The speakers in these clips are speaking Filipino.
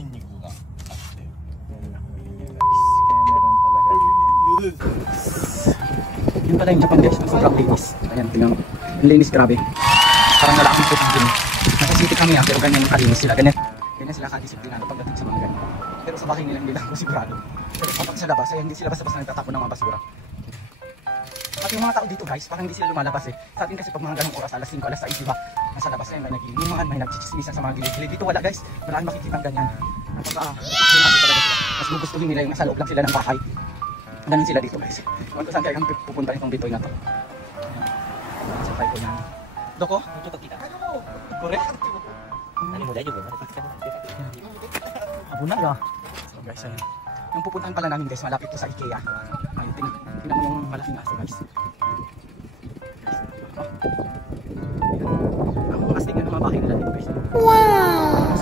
筋肉があって。Yun pala yung Japan guys, sobrang linis. Ayan, tingnan mo. Ang linis, grabe. Parang wala akong putin din. Nasa city kami pero ganyan yung kalinis sila. Ganyan sila kadisiplinado pagdating sa mga ganyan. Pero sa bahay nila hindi lang ako sigurado. Pero kapag sa labas, ay hindi sila basta-basta nagtatapon ng mga basura. At yung mga tao dito guys, parang hindi sila lumalabas eh. Sa atin kasi pag mga ganong oras, alas 5, alas 6, diba? Nasa labas na yung may nagiinuman, may nagchichismisan sa mga gilid-gilid. Dito wala guys, wala kang makikita ganyan. Mas gugustuhin nila yung nasa loob lang sila ng bahay. Ganun sila dito guys. Kung saan kaya kang pupunta nitong bitoy na to. Sa tayo ko yan. Doko? Ito kita. Correct? Ano mo dahil Abuna ya. So guys, yung pupuntahan pala namin guys, malapit to sa IKEA. Ayun, tingnan mo yung malaking aso guys. Ang astig na ng mga bahay nila dito guys. Wow!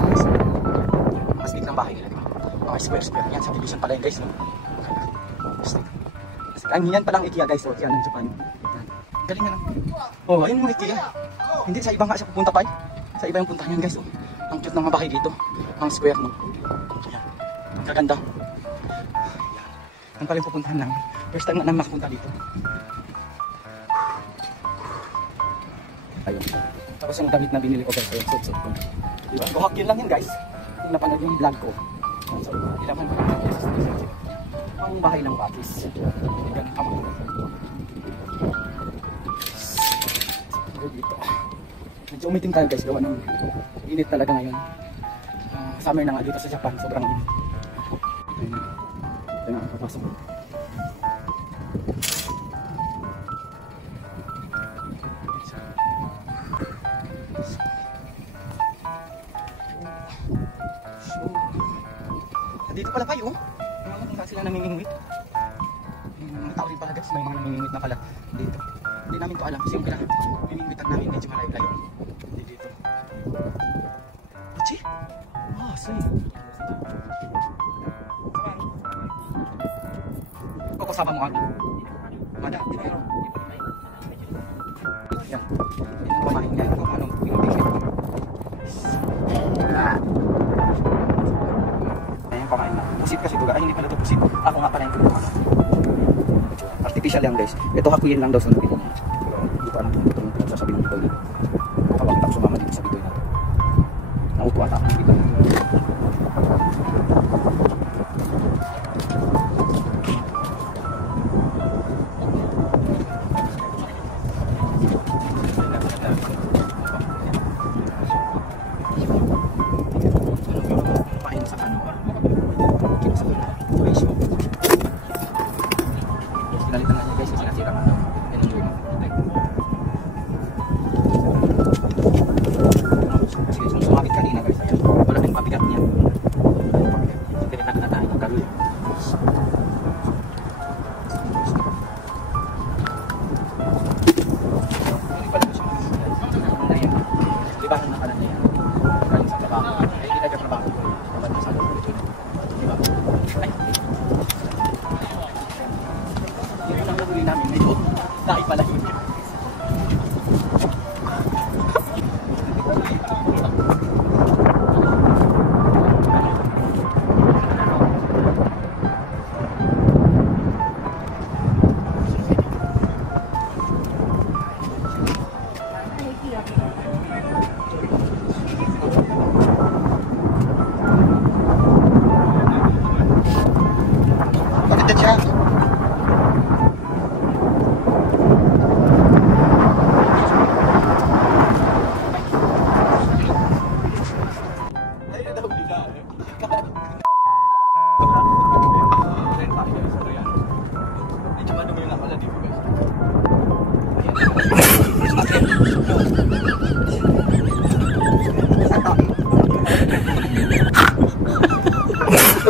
Ang astig ng bahay nila diba? Mga square. Yan, subdivision pala yun guys. No? Ang yan palang IKEA guys, so IKEA ng Japan. Galing na lang. Oh, ayun yung IKEA. Hindi, sa iba nga siya pupunta pa eh. Sa iba yung puntahan yan guys. Oh. Ang cute ng mga bahay dito. Ang square no. Ayan. Ang kaganda. Yan pala yung pupuntahan namin. First time na namin makapunta dito. Ayun. Tapos yung damit na binili ko guys, ayun, suit ko. Diba? Kuhak yun lang yun guys. Kung napanood yung vlog ko. So, ilaman ko lang yung ang bahay ng batis. Ganun kama. Dito. Medyo umitim tayo guys, gawa ng init talaga ngayon. Summer na nga dito sa Japan, sobrang init. Ito na, papasok. Dito pala kayo. Saan sila namimingwit? Mga tao rin pala guys, may mga namimingwit na pala dito. Hindi namin to alam kasi yung pinamimingwitan namin medyo malayo-layo. Hindi dito. Uchi? Ah, say. Kung kasama mo ako. Mada, di ba yun? Yan. Yan ang pamahin niya. Kung anong pinamimingwit. Pamain na. Pusit kasi buga. Ay, hindi pala ito pusit. Ako nga pala yung tulungan. Artificial yan guys. Ito hakuyin lang daw sa natin. Pero hindi ko alam kung itong sasabihin ng bitoy. Kung bakit ako sumama dito sa bitoy na ito. Nauto ata akong bitoy.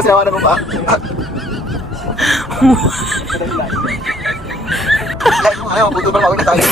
Sawa na mo ba? Ayaw, buto ba mawin na tayo?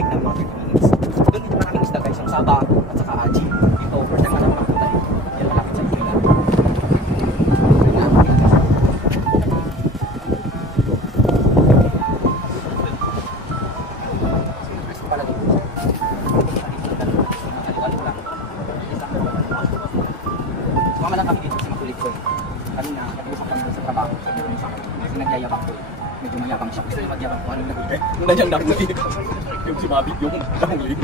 bike na mga 30 minutes. Doon medyo maraming isda guys, yung Saba at saka Aji. Dito, first time na lang makapunta eh. Yan malapit sa Iloilo. Sumama lang kami dito sa makulit ko eh. Kanina, nag-uusap kami sa trabaho. Sabi ko sa akin, kasi nagyayabang ko eh. Medyo mayabang siya. Gusto niya magyabang ko. Anong nag-ibig? Yung nandiyan lang yung si Mabit, yung nahuli.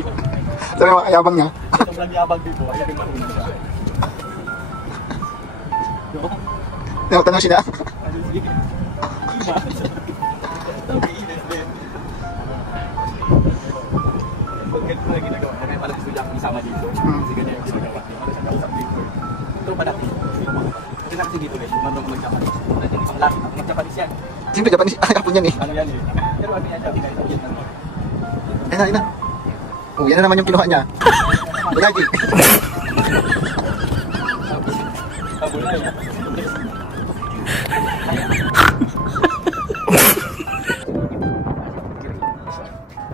Saan yung ayabang niya? Sobrang yabang dito. Ayan yung mahuli siya. Tinatanong siya na. Ganito na ginagawa. Kaya pala gusto niya akong isama dito. Kasi ganyan yung gusto niya. Ano siya kausap dito. Ito pa natin. Kasi na kasi dito guys, marunong ko mag-Japanese. Natin isang lapit ako mag-Japanese yan. Siyempre, Japanese. Ayaw po niyan eh. Ano yan eh. Pero ano yan siya, kahit ang yan. Ayun na, ayun na. Oh, yan na naman yung kinuha niya. Lagi. Sabon na yan.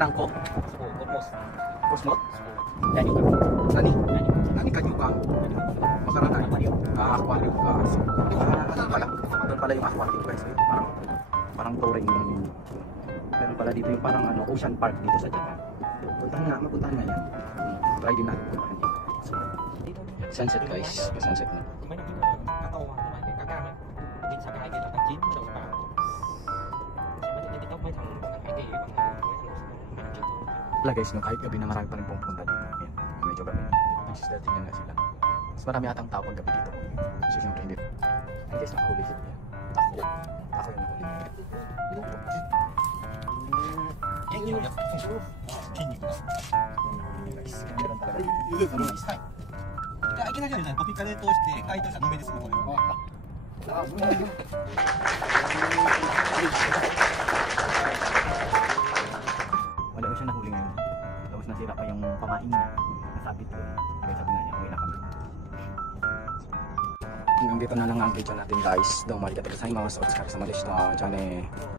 Rangko. Kosmot. Yan yung Nani? Nani kanyukang. Makarana. Aquarium. Doon pala yung aquarium guys. Parang touring. Meron pala dito yung parang Ocean Park dito sa Japan. Mapuntahan nga yan. Try din natin puntahan dito. So, sunset guys. Sunset na. Wala guys, no, kahit gabi na marami pa rin pumunta dito. Ayan, medyo gabi. Nagsisearching na sila. Mas marami atang tao pag gabi dito. So siyempre hindi. Ayan guys, nakahuli sila. Ako yung nakahuli. Guys, meron talaga dito. Nice. いきなりじゃないですか。コピカで通して回答者のめですね。これ。 Wala ko siya nahuli ngayon. Tapos nasira pa yung pamain niya. Nasabit ko. Kaya sabi nga niya, uwi na kami. Hanggang dito na lang ang video natin guys. Doon, marika tayo sa imawas. Otskar sa Malista. Diyan eh.